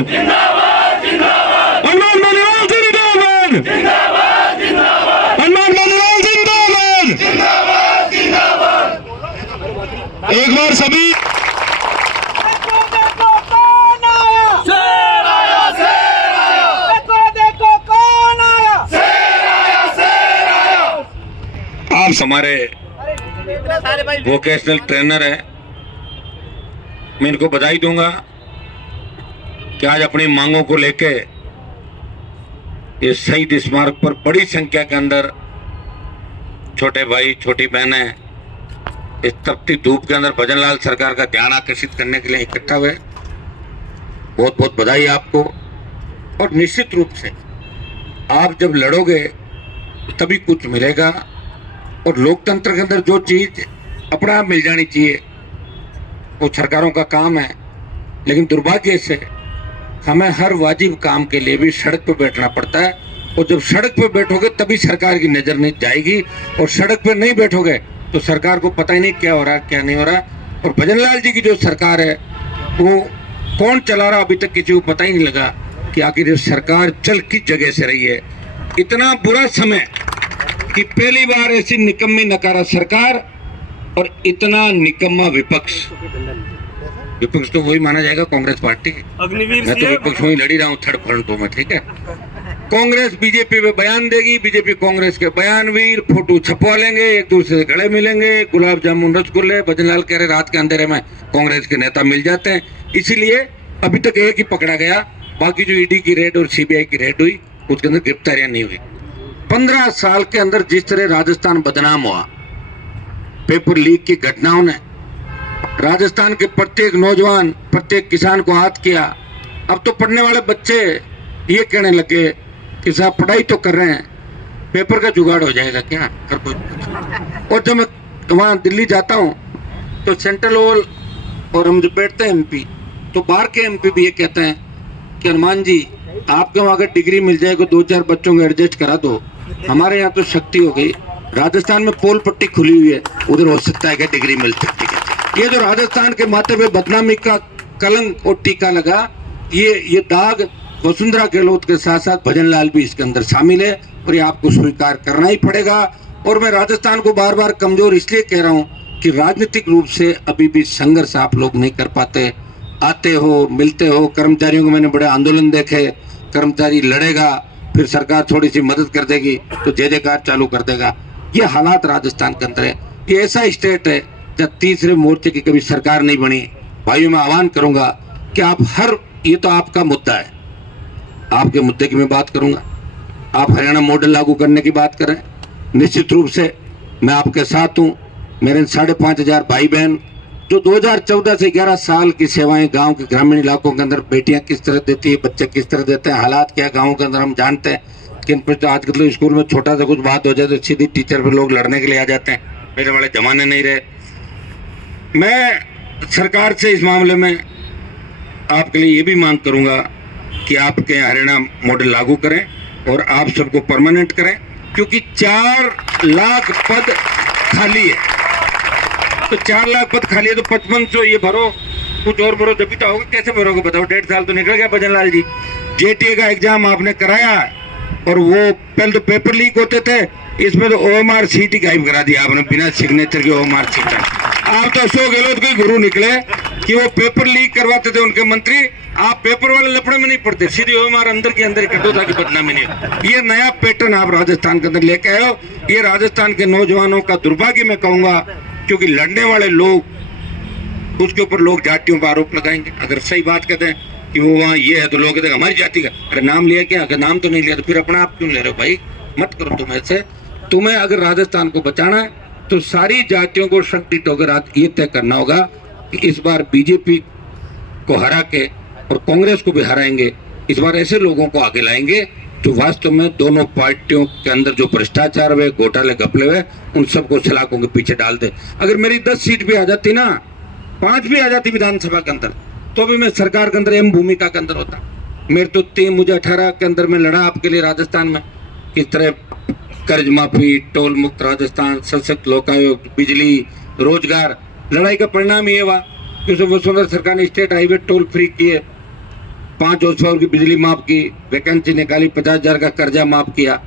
हनुमान मानीलाल जिंदाबाद, हनुमान मानीलाल जिंदाबाद। एक बार सभी देखो कौन आया, शेर आया, शेर आया। देखो कौन आया, शेर आया, शेर आया। आप हमारे वोकेशनल ट्रेनर हैं, मैं इनको बधाई दूंगा कि आज अपनी मांगों को लेके इस शहीद स्मारक पर बड़ी संख्या के अंदर छोटे भाई छोटी बहनें इस तपती धूप के अंदर भजनलाल सरकार का ध्यान आकर्षित करने के लिए इकट्ठा हुए। बहुत बहुत बधाई आपको। और निश्चित रूप से आप जब लड़ोगे तभी कुछ मिलेगा, और लोकतंत्र के अंदर जो चीज अपने आप मिल जानी चाहिए वो सरकारों का काम है। लेकिन दुर्भाग्य से हमें हर वाजिब काम के लिए भी सड़क पर बैठना पड़ता है, और जब सड़क पर बैठोगे तभी सरकार की नजर नहीं जाएगी, और सड़क पर नहीं बैठोगे तो सरकार को पता ही नहीं क्या हो रहा है क्या नहीं हो रहा। और भजनलाल जी की जो सरकार है वो कौन चला रहा अभी तक किसी को पता ही नहीं लगा कि आखिर ये सरकार चल किस जगह से रही है। इतना बुरा समय कि पहली बार ऐसी निकम्मी नकारा सरकार और इतना निकम्मा विपक्ष। विपक्ष तो वही माना जाएगा कांग्रेस पार्टी। मैं तो विपक्ष में ही लड़ी रहा हूँ थर्ड फ्रंटों में, ठीक है। कांग्रेस बीजेपी पे बयान देगी, बीजेपी कांग्रेस के बयानवीर फोटो छपवा लेंगे, एक दूसरे से गले मिलेंगे, गुलाब जामुन रसगुल्ले। भजनलाल कह रहे रात के अंधेरे में कांग्रेस के नेता मिल जाते हैं, इसीलिए अभी तक एक ही पकड़ा गया। बाकी जो ईडी की रेड और सीबीआई की रेड हुई उसके अंदर गिरफ्तारियां नहीं हुई। 15 साल के अंदर जिस तरह राजस्थान बदनाम हुआ पेपर लीक की घटनाओं ने, राजस्थान के प्रत्येक नौजवान प्रत्येक किसान को आहत किया। अब तो पढ़ने वाले बच्चे ये कहने लगे कि साहब पढ़ाई तो कर रहे हैं, पेपर का जुगाड़ हो जाएगा क्या हर कोई। और जब मैं वहाँ दिल्ली जाता हूँ तो सेंट्रल हॉल और हम जब बैठते हैं एमपी, तो बाहर के एमपी भी ये कहते हैं कि हनुमान जी आपके वहाँ अगर डिग्री मिल जाए तो 2-4 बच्चों को एडजस्ट करा दो। हमारे यहाँ तो शक्ति हो गई, राजस्थान में पोल पट्टी खुली हुई है, उधर हो सकता है कि डिग्री मिल सकती है। ये जो राजस्थान के माथे पे बदनामी का कलंक और टीका लगा, ये दाग वसुंधरा गहलोत के साथ साथ भजनलाल भी इसके अंदर शामिल है, और ये आपको स्वीकार करना ही पड़ेगा। और मैं राजस्थान को बार बार कमजोर इसलिए कह रहा हूँ कि राजनीतिक रूप से अभी भी संघर्ष आप लोग नहीं कर पाते। आते हो, मिलते हो, कर्मचारियों को मैंने बड़े आंदोलन देखे, कर्मचारी लड़ेगा, फिर सरकार थोड़ी सी मदद कर देगी तो जय जयकार चालू कर देगा। ये हालात राजस्थान के अंदर है। ये ऐसा स्टेट है जब तीसरे मोर्चे की कभी सरकार नहीं बनी। भाइयों मैं आह्वान करूंगा कि आप ये तो आपका मुद्दा है, आपके मुद्दे की मैं बात करूंगा। आप हरियाणा मॉडल लागू करने की बात करें, निश्चित रूप से मैं आपके साथ हूं। मेरे 5,500 भाई बहन जो 2014 से 11 साल की सेवाएं गांव के ग्रामीण इलाकों के अंदर बेटियां किस तरह देती है, बच्चे किस तरह देते हैं, हालात क्या गाँव के अंदर हम जानते हैं। किन पर तो आजकल तो स्कूल में छोटा सा कुछ बात हो जाए तो सीधी टीचर पर लोग लड़ने के लिए आ जाते हैं। मेरे वाले जमाने नहीं रहे। मैं सरकार से इस मामले में आपके लिए ये भी मांग करूंगा कि आपके हरियाणा मॉडल लागू करें और आप सबको परमानेंट करें, क्योंकि 4 लाख पद खाली है। तो 4 लाख पद खाली है तो 5500 ये भरो, कुछ और भरो, जब भी तो होगा। कैसे भरोगे बताओ? 1.5 साल तो निकल गया भजनलाल जी। जेटीए का एग्जाम आपने कराया और वो पहले तो पेपर लीक होते थे, इसमें तो ओएमआर सीट ही गायब करा दिया आपने, बिना सिग्नेचर के ओएमआर सीट। आप तो अशोक गहलोत के गुरु निकले कि वो पेपर लीक करवाते थे उनके मंत्री। आप पेपर वाले लफड़े में नहीं पड़ते, सीधे ओएमआर अंदर के अंदर कर दो ताकि बदनामी नहीं हो। ये नया पैटर्न आप राजस्थान के अंदर लेके आए हो। ये राजस्थान के नौजवानों का दुर्भाग्य मैं कहूंगा, क्योंकि लड़ने वाले लोग उसके ऊपर लोग जातियों पर आरोप लगाएंगे। अगर सही बात कहते हैं कि वो वहाँ ये है तो लोग कहते हैं हमारी जाति का। अरे नाम लिया क्या? अगर नाम तो नहीं लिया तो फिर अपना आप क्यों ले रहे हो भाई? मत करो तुम ऐसे। तुम्हें अगर राजस्थान को बचाना है तो सारी जातियों को शक्ति होकर ये तय करना होगा कि इस बार बीजेपी को हरा के और कांग्रेस को भी हराएंगे। इस बार ऐसे लोगों को आगे लाएंगे जो वास्तव में दोनों पार्टियों के अंदर जो भ्रष्टाचार हुए, घोटाले घपले हुए, उन सबको सलाखों के पीछे डाल दे। अगर मेरी 10 सीट भी आ जाती ना, 5 भी आ जाती विधानसभा के अंदर, तो भी मैं सरकार के अंदर एम भूमिका के अंदर होता। मेरे तो मुझे 18 के अंदर में लड़ा आपके लिए राजस्थान में, किस तरह कर्ज माफी, टोल मुक्त राजस्थान, सशक्त लोकायुक्त, बिजली, रोजगार। लड़ाई का परिणाम ये हुआ कि वसुंधरा सरकार ने स्टेट हाईवे टोल फ्री किए, 5 हॉर्स पावर की बिजली माफ की, वैकेंसी निकाली, 50,000 का कर्जा माफ किया।